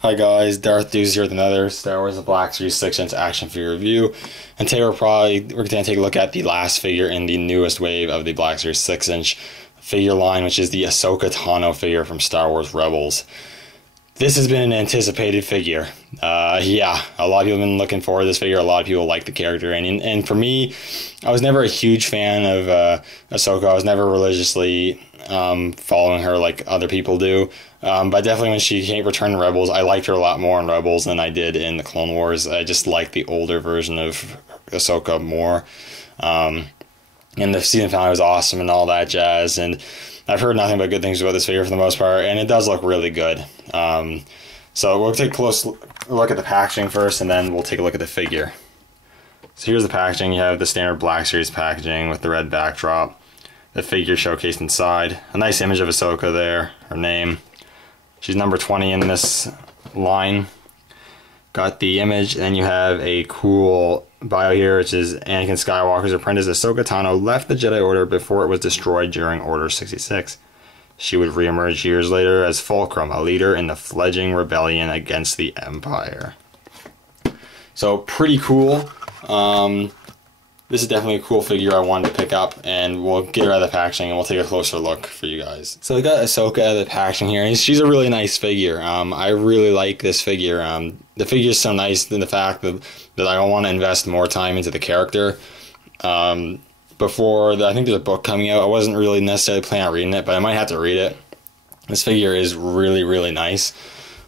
Hi guys, Darth Deuce here with another Star Wars The Black Series 6-inch action figure review. And today we're going to take a look at the last figure in the newest wave of the Black Series 6-inch figure line, which is the Ahsoka Tano figure from Star Wars Rebels. This has been an anticipated figure. Yeah, a lot of people have been looking forward to this figure. A lot of people like the character. And for me, I was never a huge fan of Ahsoka. I was never religiously following her like other people do. But definitely when she returned to Rebels, I liked her a lot more in Rebels than I did in the Clone Wars. I just liked the older version of Ahsoka more. And the season finale was awesome and all that jazz. And I've heard nothing but good things about this figure for the most part, and it does look really good. So we'll take a close look at the packaging first, and then we'll take a look at the figure. So here's the packaging. You have the standard Black Series packaging with the red backdrop. The figure showcased inside. A nice image of Ahsoka there, her name. She's number 20 in this line. Got the image, and you have a cool bio here, which is Anakin Skywalker's apprentice Ahsoka Tano left the Jedi Order before it was destroyed during Order 66. She would reemerge years later as Fulcrum, a leader in the fledgling rebellion against the Empire. So pretty cool. This is definitely a cool figure I wanted to pick up, and we'll get her out of the packaging and we'll take a closer look for you guys. So we got Ahsoka out of the packaging here, and she's a really nice figure. I really like this figure. The figure is so nice in the fact that I want to invest more time into the character. Before, I think there's a book coming out. I wasn't really necessarily planning on reading it, but I might have to read it. This figure is really, really nice.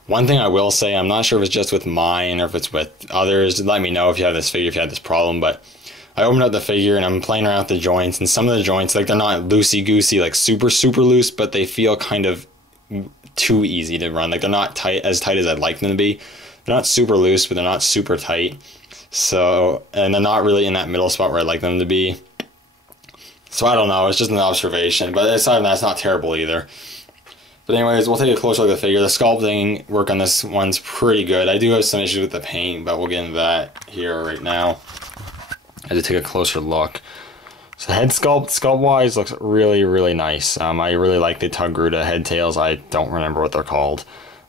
One thing I will say, I'm not sure if it's just with mine or if it's with others. Let me know if you have this figure, if you have this problem, but I opened up the figure and I'm playing around with the joints, and some of the joints, like, they're not loosey-goosey, like super loose, but they feel kind of too easy to run. Like, they're not tight as I'd like them to be. They're not super loose, but they're not super tight. So, and they're not really in that middle spot where I'd like them to be. So I don't know, it's just an observation, but aside from that, it's not terrible either. But anyways, we'll take a closer look at the figure. The sculpting work on this one's pretty good. I do have some issues with the paint, but we'll get into that here right now. I had to take a closer look. So head sculpt-wise, looks really, really nice. I really like the Tug Gruta head tails. I don't remember what they're called.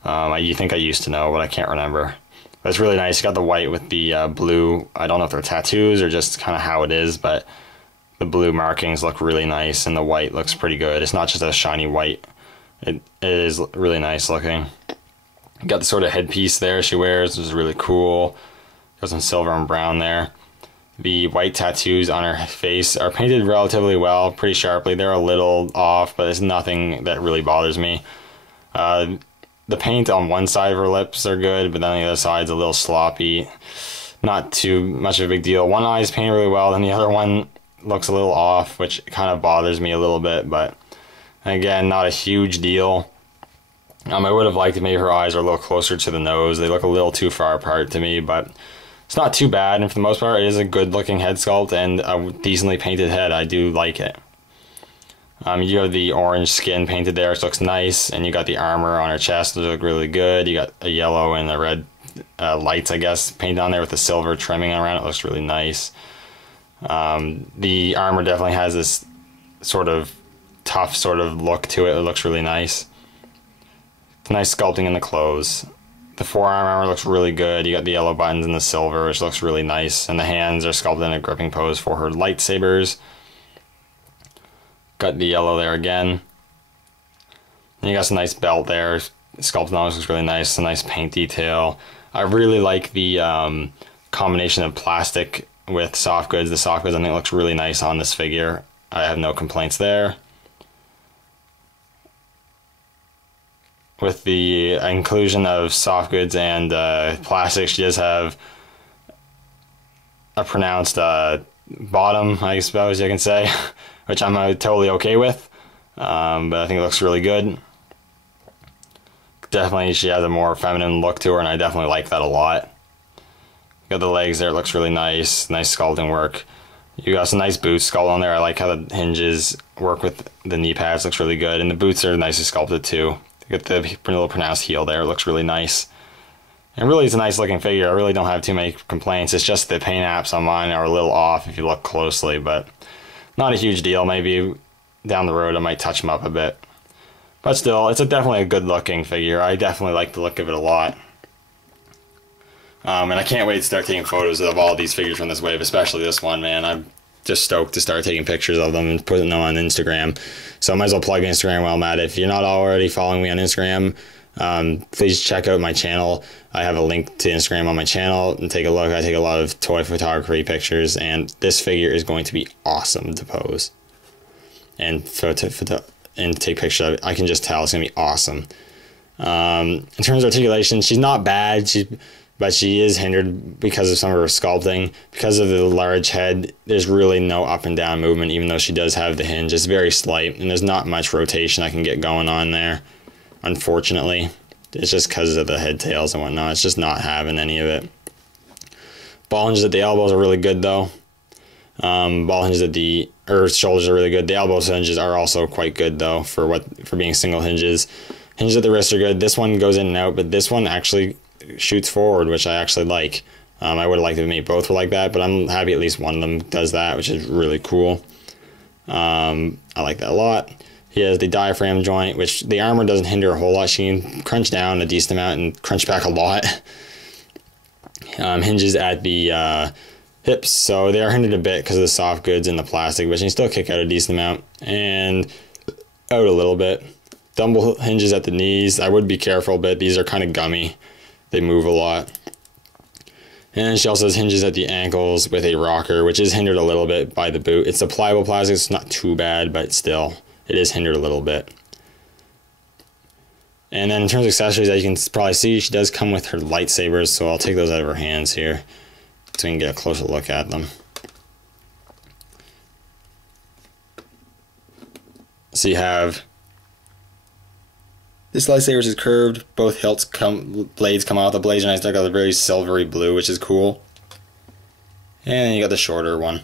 You think I used to know, but I can't remember. But it's really nice. You got the white with the blue. I don't know if they're tattoos or just kind of how it is, but the blue markings look really nice, and the white looks pretty good. It's not just a shiny white. It is really nice looking. You got the sort of headpiece there she wears, which is really cool. Got some silver and brown there. The white tattoos on her face are painted relatively well, pretty sharply. They're a little off, but it's nothing that really bothers me. The paint on one side of her lips are good, but then the other side's a little sloppy. Not too much of a big deal. One eye is painted really well, and the other one looks a little off, which kind of bothers me a little bit, but again, not a huge deal. I would have liked if maybe her eyes are a little closer to the nose. They look a little too far apart to me, but it's not too bad, and for the most part, it is a good looking head sculpt and a decently painted head. I do like it. You have the orange skin painted there, which looks nice, and you got the armor on her chest, which look really good. You got a yellow and a red lights, I guess, painted on there with the silver trimming around it. Looks really nice. The armor definitely has this sort of tough sort of look to it. It looks really nice. It's nice sculpting in the clothes. The forearm armor looks really good. You got the yellow buttons and the silver, which looks really nice. And the hands are sculpted in a gripping pose for her lightsabers. Got the yellow there again. And you got some nice belt there. Sculpted on looks really nice. A nice paint detail. I really like the combination of plastic with soft goods. The soft goods I think looks really nice on this figure. I have no complaints there. With the inclusion of soft goods and plastic, she does have a pronounced bottom, I suppose you can say, which I'm totally okay with, but I think it looks really good. Definitely she has a more feminine look to her, and I definitely like that a lot. Got the legs there, it looks really nice. Nice sculpting work. You got some nice boots sculpted on there. I like how the hinges work with the knee pads, looks really good. And the boots are nicely sculpted too. You got the little pronounced heel there, it looks really nice. And really it's a nice looking figure. I really don't have too many complaints. It's just the paint apps on mine are a little off if you look closely, but not a huge deal. Maybe down the road I might touch them up a bit. But still, it's definitely a good looking figure. I definitely like the look of it a lot. And I can't wait to start taking photos of all these figures from this wave, especially this one, man. I'm just stoked to start taking pictures of them and putting them on Instagram. So I might as well plug Instagram while I'm at it. If you're not already following me on Instagram, please check out my channel. I have a link to Instagram on my channel and take a look. I take a lot of toy photography pictures, and this figure is going to be awesome to pose and and take pictures of it. I can just tell it's gonna be awesome. In terms of articulation, she's not bad, but she is hindered because of some of her sculpting. Because of the large head, there's really no up and down movement, even though she does have the hinge. It's very slight, and there's not much rotation I can get going on there, unfortunately. It's just because of the head tails and whatnot. It's just not having any of it. Ball hinges at the elbows are really good, though. Ball hinges at the shoulders are really good. The elbow hinges are also quite good, though, for being single hinges. Hinges at the wrists are good. This one goes in and out, but this one actually shoots forward, which I actually like. I would have liked if maybe both were like that, but I'm happy at least one of them does that, which is really cool. I like that a lot. He has the diaphragm joint, which the armor doesn't hinder a whole lot. She can crunch down a decent amount and crunch back a lot. Hinges at the hips, so they are hindered a bit because of the soft goods and the plastic, but she can still kick out a decent amount and out a little bit. Dumbbell hinges at the knees. I would be careful, but these are kind of gummy. They move a lot. And she also has hinges at the ankles with a rocker, which is hindered a little bit by the boot. It's a pliable plastic, it's not too bad, but still, it is hindered a little bit. And then in terms of accessories, as you can probably see, she does come with her lightsabers, so I'll take those out of her hands here so we can get a closer look at them. So you have this lightsaber is curved. Both blades come out. The blades are nice. They've got a very silvery blue, which is cool. And then you got the shorter one.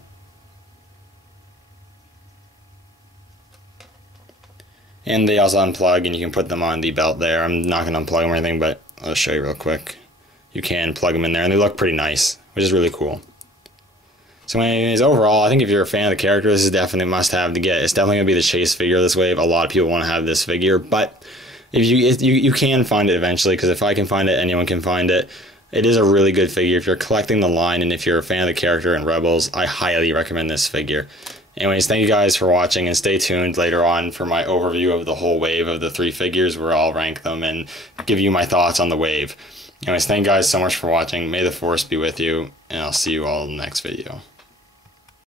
And they also unplug, and you can put them on the belt there. I'm not going to unplug them or anything, but I'll show you real quick. You can plug them in there, and they look pretty nice, which is really cool. So anyways, overall, I think if you're a fan of the character, this is definitely a must-have to get. It's definitely going to be the chase figure of this wave. A lot of people want to have this figure, but if you can find it eventually, because if I can find it, anyone can find it. It is a really good figure. If you're collecting the line and if you're a fan of the character in Rebels, I highly recommend this figure. Anyways, thank you guys for watching, and stay tuned later on for my overview of the whole wave of the 3 figures, where I'll rank them and give you my thoughts on the wave. Anyways, thank you guys so much for watching. May the Force be with you, and I'll see you all in the next video.